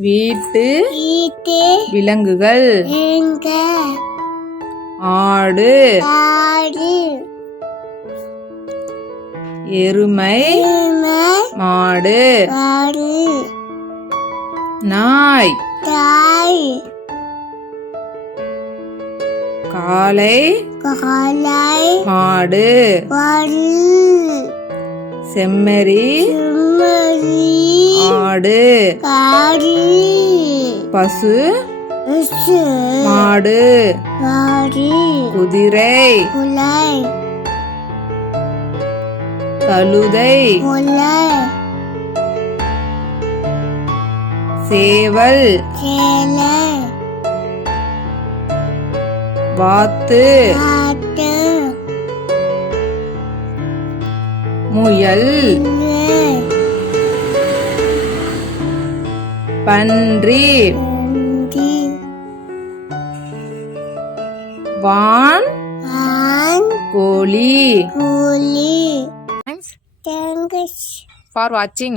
வீட்டு விலங்குகள் ஆடு எருமை மாடு நாய் காளை மாடு செம்மறி ஆடு பசு மாடு குதிரை கழுதை சேவல் வாத்து முயல் பன்றி வான் கோழி. Thanks for watching.